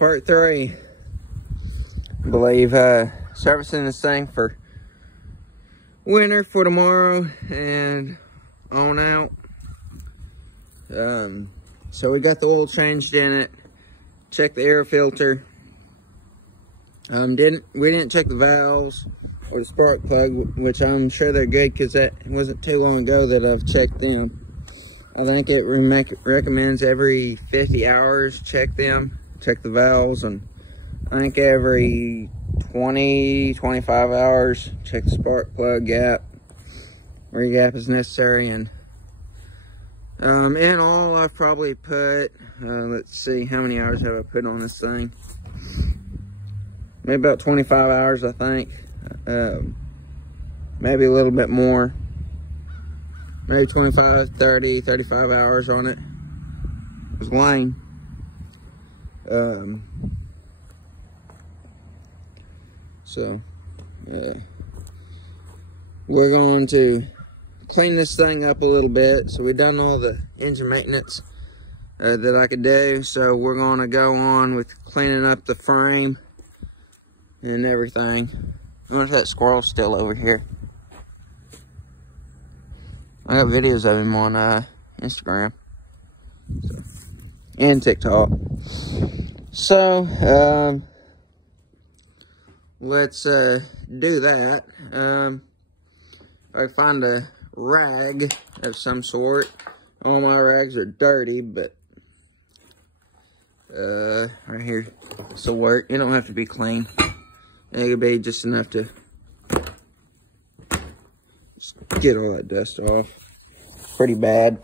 part 3. I believe servicing this thing for winter for tomorrow and on out. So we got the oil changed in it. Checked the air filter. We didn't check the valves or the spark plug, which I'm sure they're good because that wasn't too long ago that I've checked them. I think it recommends every 50 hours check them, check the valves, and I think every 20-25 hours check the spark plug gap where your gap is necessary. And in all, I've probably put let's see, how many hours have I put on this thing? Maybe about 25 hours, I think. Maybe a little bit more. Maybe 25, 30, 35 hours on it. It was lame. We're going to clean this thing up a little bit. So we've done all the engine maintenance that I could do. So we're going to go on with cleaning up the frame and everything. I wonder if that squirrel's still over here. I got videos of him on Instagram and TikTok. So let's do that. If I find a rag of some sort. All my rags are dirty, but right here, this will work. It don't have to be clean. It could be just enough to just get all that dust off. Pretty bad.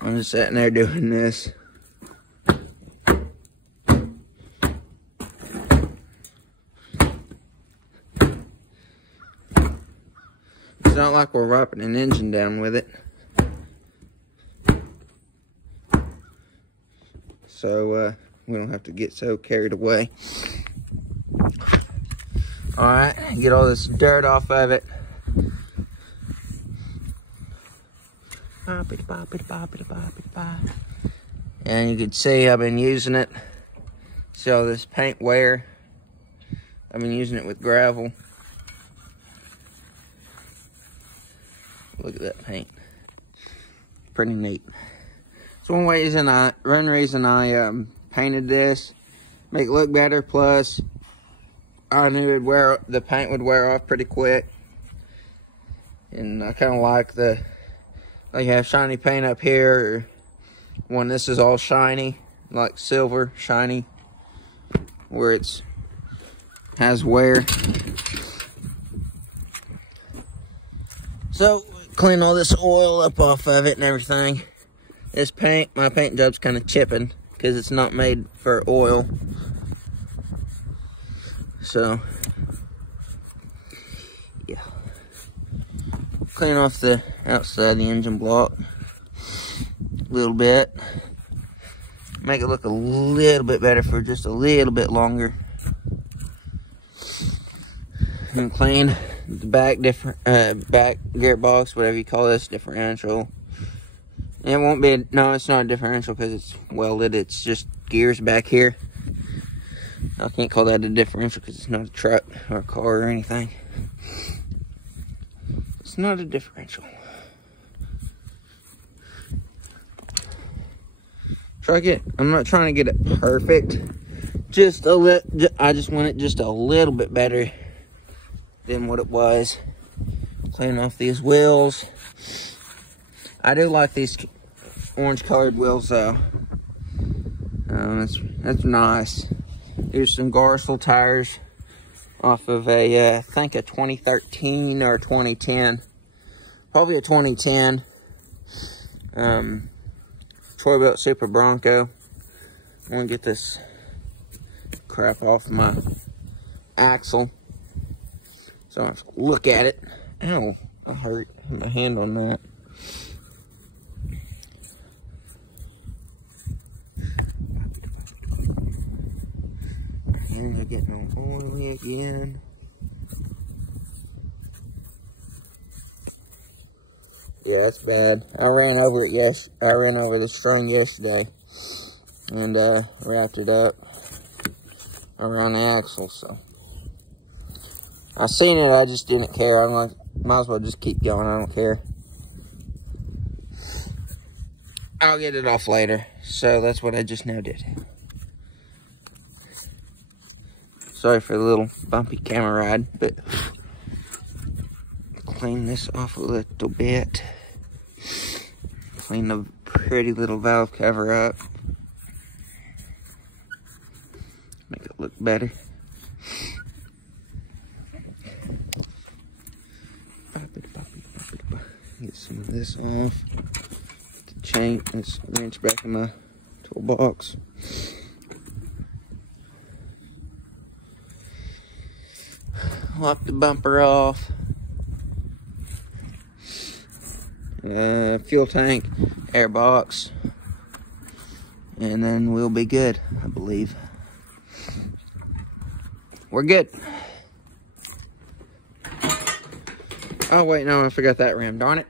I'm just sitting there doing this. It's not like we're wiping an engine down with it. So we don't have to get so carried away. Alright, get all this dirt off of it. And you can see I've been using it. See all this paint wear. I've been using it with gravel. Look at that paint. Pretty neat. So one reason I painted this, make it look better, plus I knew the paint would wear off pretty quick. And I kind of like you have shiny paint up here, or when this is all shiny, like silver, shiny, where it's has wear. So clean all this oil up off of it and everything. This paint, my paint job's kind of chipping because it's not made for oil. So, yeah. Clean off the outside of the engine block a little bit. Make it look a little bit better for just a little bit longer. And clean the back back gearbox, whatever you call this, differential. It won't be, no, it's not a differential because it's welded. It's just gears back here. I can't call that a differential because it's not a truck or a car or anything. It's not a differential. I'm not trying to get it perfect. I just want it just a little bit better than what it was. Clean off these wheels. I do like these orange colored wheels though. That's nice. Here's some Garsel tires off of I think a 2013 or 2010. Probably a 2010. Troy-Bilt Super Bronco. I'm gonna get this crap off my axle. So I have to look at it. Ow, I hurt my hand on that. And they're getting on oily again. Yeah, it's bad. I ran over the string yesterday and wrapped it up around the axle. So I seen it, I just didn't care. I'm like, might as well just keep going. I don't care. I'll get it off later. So that's what I just now did. Sorry for the little bumpy camera ride, but clean this off a little bit. Clean the pretty little valve cover up. Make it look better. Get some of this off. The chain, this wrench back in my toolbox. Lock the bumper off. Fuel tank, air box, and then we'll be good, I believe. We're good. Oh wait, no, I forgot that ram, darn it.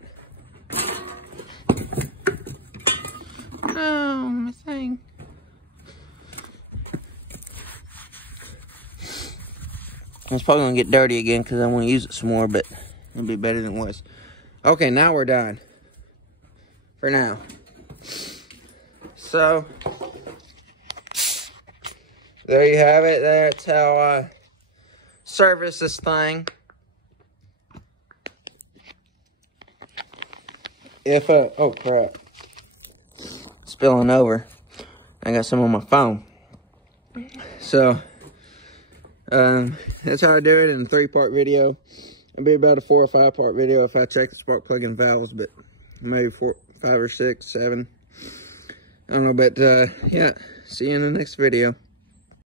No, my thing. It's probably gonna get dirty again because I want to use it some more, but it'll be better than it was. Okay, now we're done. For now. So, there you have it. That's how I service this thing. If, oh crap. Spilling over. I got some on my phone. So, that's how I do it in a 3-part video. It'll be about a 4 or 5 part video if I check the spark plug and valves, but maybe 4, 5 or 6, 7. I don't know, but yeah, see you in the next video.